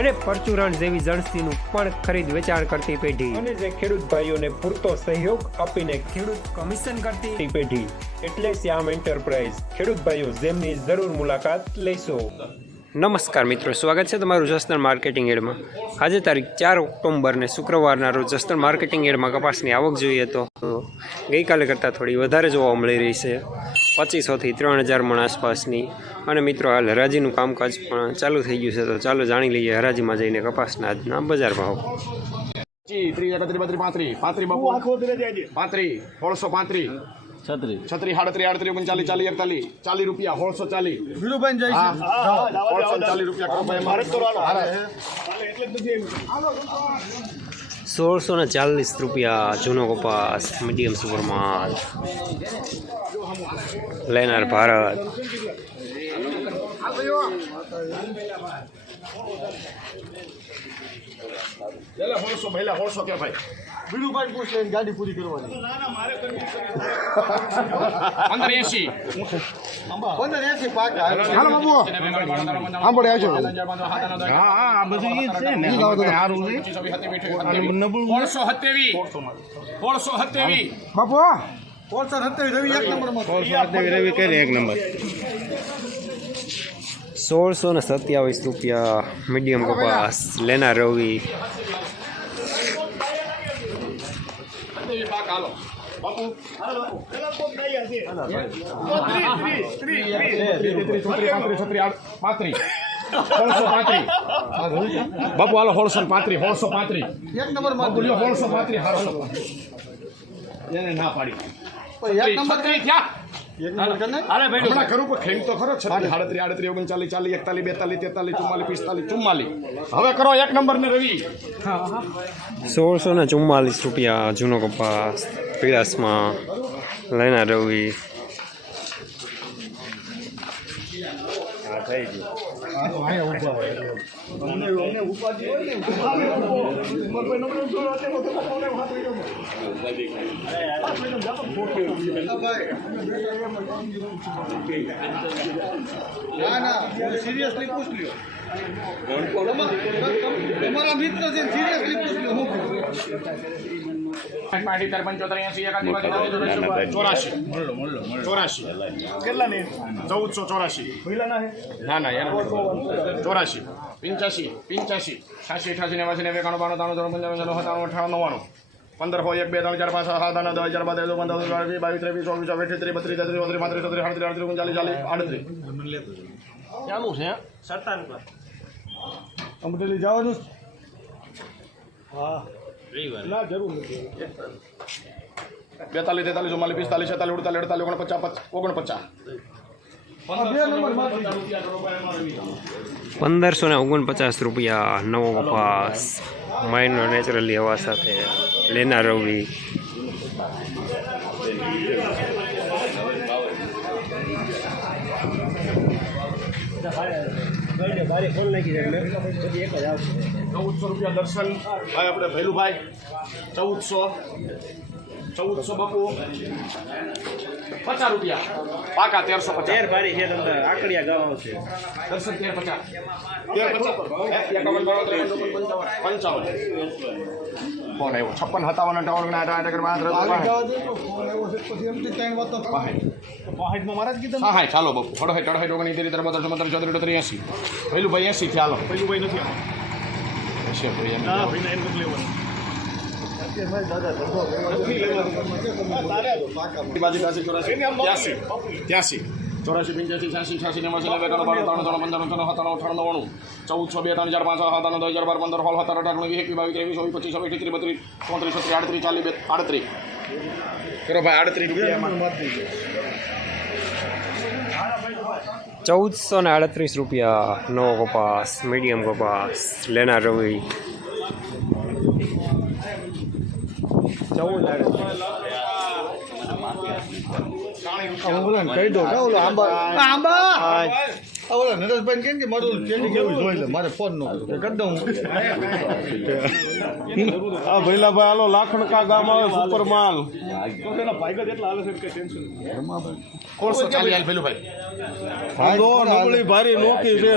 અને પરચુરણ જેવી જણસીનું પણ ખરીદ વેચાણ કરતી પેઢી. અને જે ખેડૂત ભાઈઓને પૂરતો સહયોગ આપીને ખેડૂત કમિશન કરતી પેઢી. એટલે શ્યામ એન્ટરપ્રાઇઝ. ખેડૂત ભાઈઓ જેમની જરૂર મુલાકાત લેશો. નમસ્કાર મિત્રો સ્વાગત છે તમારું જસદણ માર્કેટિંગ એડમાં. આજે તારીખ ચાર ઓક્ટોબરને શુક્રવારના રોજ જસદણ માર્કેટિંગ એડમાં કપાસની આવક જોઈએ તો ગઈકાલે કરતાં થોડી વધારે જોવા મળી રહી છે. પચીસોથી ત્રણ હજાર મણ આસપાસની. અને મિત્રો હાલ હરાજીનું કામકાજ પણ ચાલુ થઈ ગયું છે તો ચાલો જાણી લઈએ હરાજીમાં જઈને કપાસના આજના બજાર ભાવ. જી ત્રીસ એકત્રીસ બત્રીસ પાંત્રીસ પાંત્રીસ બાપુ. પાંત્રીસ સોળસો પાંત્રીસ છત્રી. છત્રી સાડત્રીસ આડત્રી ઓગણચાલીસ ચાલીસ એકતાલીસ ચાલીસ રૂપિયા સોળસો ચાલીસ. જાય હા સોળસો ચાલીસ રૂપિયા સોળસો ને ચાલીસ રૂપિયા જૂનો કપાસ મીડિયમ સુપરમાલ. લેનાર ભારત. એટલે સોળસો પહેલા સોળસો કે ભાઈ? વીરુભાઈ પૂછ લઈને ગાડી પૂરી કરવાની. પંદર એસી પંદર એસી પાકા. હાલો બાબુ. સાંભળે આવજો. હા હા બધું ઈ છે ને. સોળસો સત્યાવીસ. સોળસો સત્યાવીસ. બાપુ પોલસર સત્યાવીસ રવિ એક નંબરમાં. સોળસો ને સત્યાવીસ રૂપિયા મીડિયમ કપાસ લેના રવિ. બાપુ હાલો સોળસો પાંત્રીસ હોળસો પાંત્રીસ. એક નંબર બોલ્યો સોળસો પાંત્રીસ હાલો એને ના પાડી. એક નંબર કઈ થયા. એક નંબર હમણાં ખરું પણ ખેડ તો ખરો છત્રીસ સાડત્રીસ આડત્રીસ ઓગણચાલીસ ચાલીસ એકતાલીસ બેતાલીસ તેતાલીસ ચુમ્માલીસ પિસ્તાલીસ ચુમ્માલીસ. હવે કરો એક નંબર ને રવિ. સોળસો ને ચુમ્માલીસ રૂપિયા જૂનો કપાસ પીળાસમાં લઈને રવિ. ના ના સિરિયસલી પૂછ લ્યો તમારા મિત્ર છે સિરિયસલી પૂછ લ્યો હું અઠ્યાસી પંચોતેર એસી એકાસી ચોરાશી ચોરાશી કેટલા ને ચૌદસો ચોરાશી ના ના ચોરાશી પિંચાસી પિંચાસી છ્યાસી અઠાસી નેવાસી ને એકાણું બાણું ત્રાણું ત્રણ પંચાવન સત્તાણું અઠાણું નવ્વાણું પંદર હોય એક બે ત્રણ ચાર પાંચ સાત આઠ દસ હજાર બાર તેર પંદર સોળ વીસ બાવીસ ત્રેવીસ ચોવીસ ચોવીસ ત્રીસ બત્રીસ તેત્રીસ ચોત્રીસ પાંત્રીસ છત્રીસ આડત્રીસ આડત્રીસ ઓગણચાલીસ ચાલીસ આડત્રીસ ચાલુ છે અમરેલી જવાનું બેતાલીસ તેતાલીસ ચુમ્માલીસ પિસ્તાલીસ છેતાલીસ અડતાલીસ અડતાલીસ ઓગણપચાસ ઓગણપચાસ. ઓગણ પચાસ પંદરસો ને ઓગણપચાસ રૂપિયા નવો કપાસ માઇનો નેચરલી હવા સાથે લેનાર રવિ. ચૌદસો રૂપિયા દર્શન. ભાઈ આપણે ભૈલુભાઈ. ચૌદસો. ચૌદસો બપુ. પચાસ રૂપિયા. પાકા તેરસો પચાસ. દર્શન તેર પચાસ તેર પચાસ. હે? એકાવન બાવન પચાસ ચોપન પંચાવન પંચાવન. કોણ આવ્યો. છપ્પન સત્તાવન અઠાવન ફોન ત્રણ હા હા ચાલો બાપુ. હડો હેઠ અડો ઓગણી તેરી ત્રણ બત્રીસ ચૌત્રીસ ચોત્રીસ અડત્રીસ એસી ભૈલુભાઈ એસી થી હાલો. ભૈલુભાઈ નથી હશે ભાઈ એમ ત્યાસી. ત્યાસી ચોરાસી પંચ્યાસી છ્યાસી છ્યાસી નેવાસી નેવે એકાણું બાણું ત્રણ ત્રણ પંચાણું ત્રણ સત્તાણું અઠાણું નવ્વાણું ચૌદસો બે ત્રણ ચાર પાંચ છ સાત આઠ નવ હજાર બાર પંદર સોળ સત્તર અઢાર ઓગણીસ વીસ એકવીસ બાવીસ ત્રેવીસ ચોવીસ પચીસ છવ્વીસ ત્રીસ બત્રીસ ચોત્રીસ છત્રીસ આડત્રીસ ચાલીસ બે આડત્રીસ કરો ભાઈ આડત્રીસ રૂપિયા ચૌદસો ને આડત્રીસ રૂપિયા નવો કપાસ મીડિયમ કપાસ લેનાર રવિ ચૌદ આડત્રીસ હું બોલે કહી દો કે ઓલો આંબા? આંબા? ઓલા નરેશભાઈ કેમ કે મારું ચેન્ડિંગ એવું જોઈ લે મારે ફોન નો કરી દઉં. આ ભૈલાભાઈ હાલો લાખણકા ગામ આવે સુપર માલ કોળસો ચાલી હાલ ભેલું ભાઈ તો નબળી ભારી નોકી છે.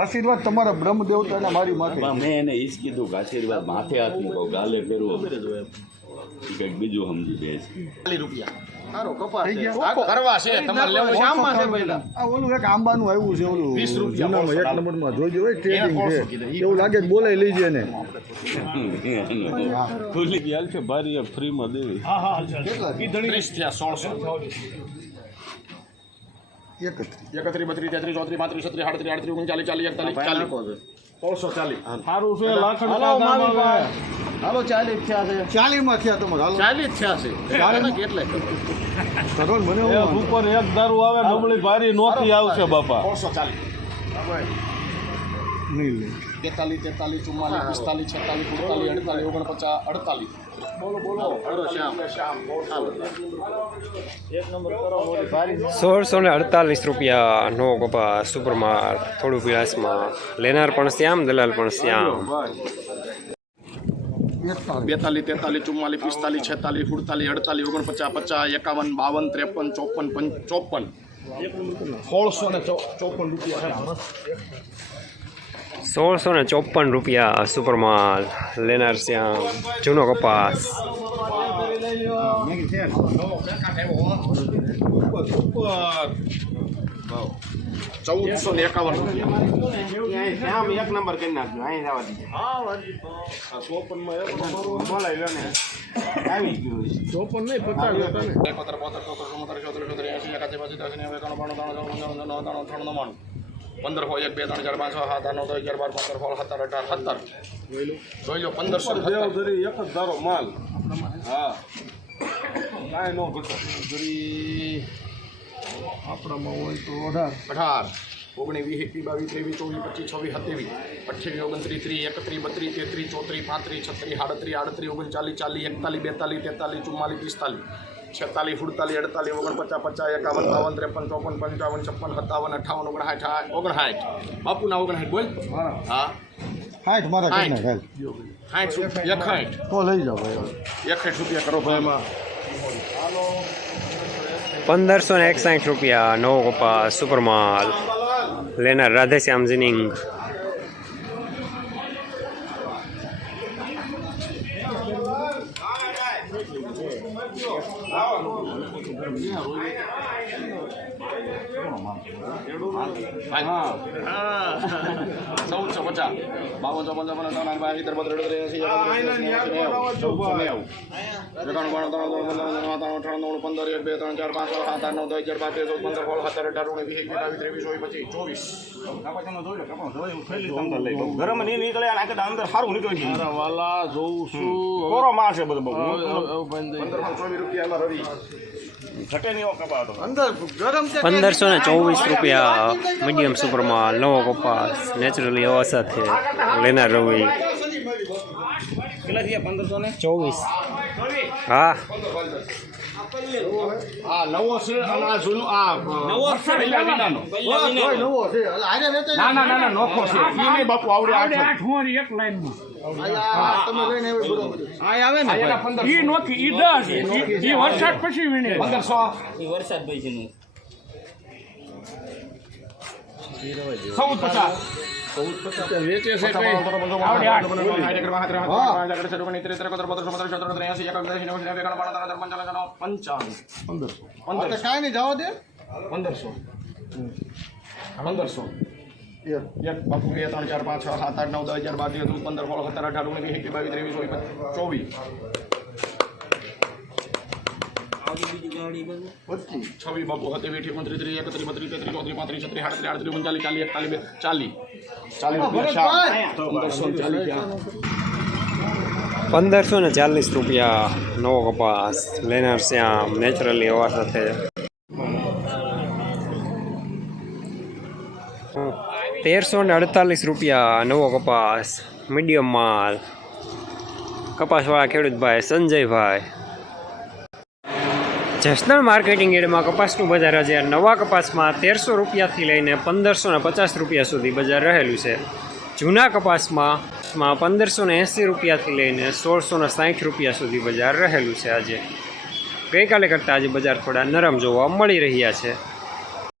આશીર્વાદ તમારા બ્રહ્મ દેવતાના મારી માથે. મેં એને ઈ કીધું કે આશીર્વાદ માથે હાથ મૂકો ગાલે ફેરવો. કંઈક બીજું સમજી બે છે રૂપિયા. સારો કપાસ છે. આ કરવા છે. તમારે લેવું છે. આમાં છે પહેલા. આ ઓલું એક આંબાનું આવ્યું છે ઓલું. વીસ રૂપિયા એક નંબરમાં જોઈ હોય ટ્રેડિંગ છે. એવું લાગે કે બોલાઈ લઈજે ને ખુલ્લી ગયા છે ભારી ફ્રીમાં દેવી. ત્રીસ થયા સોળસો. એકત્રીસ. એકત્રીસ બત્રીસ તેત્રીસ ચોત્રીસ પાંત્રીસ છત્રીસ આડત્રીસ આડત્રીસ ઓગણચાલીસ ચાલીસ એકતાલીસ ચાલીસ. સોળસો ચાલીસ. સારું છે હાલો ચાલીસ થયા છે. ચાલીમાં થયા તમારે ચાલીસ થયા છે. કેટલે કરો મને ઉપર એક દારૂ આવે ડબલી ભારી નોકરી આવશે બાપા. સોળસો નહીં લે. તેતાલીસ તેતાલીસ ચુમ્માલીસ પિસ્તાલીસ છેતાલીસ સુડતાલીસ અડતાલીસ ઓગણપચાસ અડતાલીસ. બોલો બોલો. શ્યામ. શ્યામ સોળસો ને અડતાલીસ રૂપિયા નો ગોપા સુપરમાર થોડું વિલાસમાં લેનાર પણ શ્યામ દલાલ પણ શ્યામ. બેતાલીસ. તેતાલીસ ચુમ્માલીસ પિસ્તાલીસ છેતાલીસ સુડતાલીસ અડતાલીસ ઓગણપચાસ પચાસ એકાવન બાવન ત્રેપન ચોપન પંચ ચોપન. સોળસો ને ચોપન રૂપિયા સોળસો ને ચોપન રૂપિયા સુપરમાલ લેનાર શ્યામ જૂનો કપાસ. ચૌદસો ને એકાવન રૂપિયા. એક નંબર કરી નાખજો અહીં જવા દીધો. ચોપન નહીં પચાસ હતા ને. પચીસ બાણું ત્રાણું ચોપન ત્રાણું નવ્વાણું. પંદર હોય એક બે ત્રણ ચાર પાંચ છ સાત આઠ નવ દસ અગિયાર બાર પંદર સોળ સત્તર અઢાર સત્તર. જોઈ લો. પંદરસો એક જ ધારો માલ. હા. કાંઈ નો ઘટે. આપણામાં હોય તો અઢાર. અઢાર. ઓગણીસ વીસ એકવીસ બાવીસ ત્રેવીસ ચોવીસ પચીસ છવ્વીસ સત્યાવીસ. અઠ્યાવીસ ઓગણત્રીસ ત્રીસ એકત્રીસ બત્રીસ તેત્રીસ ચોત્રીસ પાંત્રીસ છત્રીસ આડત્રીસ આડત્રીસ ઓગણચાલીસ ચાલીસ એકતાલીસ બેતાલીસ તેતાલીસ ચુમ્માલીસ પિસ્તાલીસ. છેતાલીસ સુડતાલીસ અડતાલીસ ઓગણપચાસ પચાસ એકાવન બાવન ત્રેપન ચોપન પંચાવન છપ્પન સત્તાવન અઠાવન ઓગણસાઠ ઓગણસાઠ. બાપુના ઓગણસાઠ બોલ. હા. હાઠ મારા નાખ સાઠ રૂપિયા તો લઈ જાઓ ભાઈ. એકસાઠ રૂપિયા કરો ભાઈ એમાં. પંદરસો ને એકસાઠ રૂપિયા નવો કપાસ સુપરમાલ લેનાર રાધેશ્યામ જીનિંગ ચૌદસો પચાસ બાવન ચોપન ચોપન ત્રણ બાર સિત્તેર પત્ર નેવું એકાણું બાણું ત્રણ ત્રણ ત્રણ ત્રણ અઠાણું પંદર એક બે ત્રણ ચાર પાંચ છ સાત આઠ નવ દસ ચાર પાંચ ચૌદ પંદર સોળ સત્તર અઢાર ઓગણીસ વીસ એકવીસ ત્રેવીસ ચોવીસ પચીસ ચોવીસ ગરમ નહીં નીકળે અને અંદર સારું નીકળે છે વાલા જોઉં છું કોરો માર છે બધું પંદર રૂપિયા રવિ પંદરસો ને ચોવીસ રૂપિયા મીડિયમ સુપરમાં નવો કપાસ. નેચરલી હવા સાથે લેનાર રવિ. ચોવીસ. હા. આ નવો છે અને આ જૂનું આ નવો પહેલા વિનાનો નવો છે. એટલે આને વેચાય ના ના ના ના નોખો છે. ઈ નહીં બાપુ આવડે આઠ. આ તમે લઈને આવ્યો બરોબર. આ એના પંદર ઈ નોખી ઈ દસ. ઈ- ઈ વરસાદ પછી વીણે. પંદરસો. ચૌદ પચાસ. વેચે છે કઈ નહીં જવા દે પંદરસો પંદરસો એક બાપુ બે ત્રણ ચાર પાંચ છ સાત આઠ નવ દસ અગિયાર બાર તેર પંદર સોળ સત્તર અઢાર ઓગણીસ વીસ એકવીસ બાવીસ ત્રેવીસ ચોવીસ છવ્વીસ બાપુ હતી ઓગણત્રીસ એકત્રીસ બત્રીસ તેત્રીસ ચોત્રીસ પાંત્રીસ છત્રીસ આડત્રીસ આડત્રીસ ઓગણચાલીસ ચાલીસ એકતાલીસ ચાલીસ. ચાલીસ પંદરસો ને ચાલીસ પંદરસો ને ચાલીસ રૂપિયા નવો કપાસ લેનાર શ્યામ નેચરલી હવા સાથે. તેરસો ને અડતાલીસ રૂપિયા નવો કપાસ મીડિયમ માલ. કપાસવાળા ખેડૂતભાઈ સંજયભાઈ. જસદણ માર્કેટિંગ એડમાં કપાસનું બજાર આજે નવા કપાસમાં તેરસો રૂપિયાથી લઈને પંદરસો ને પચાસ રૂપિયા સુધી બજાર રહેલું છે. જૂના કપાસમાં માં પંદરસો ને એંસી રૂપિયાથી લઈને સોળસો ને સાઠ રૂપિયા સુધી બજાર રહેલું છે આજે. ગઈકાલે કરતાં આજે બજાર થોડા નરમ જોવા મળી રહ્યા છે.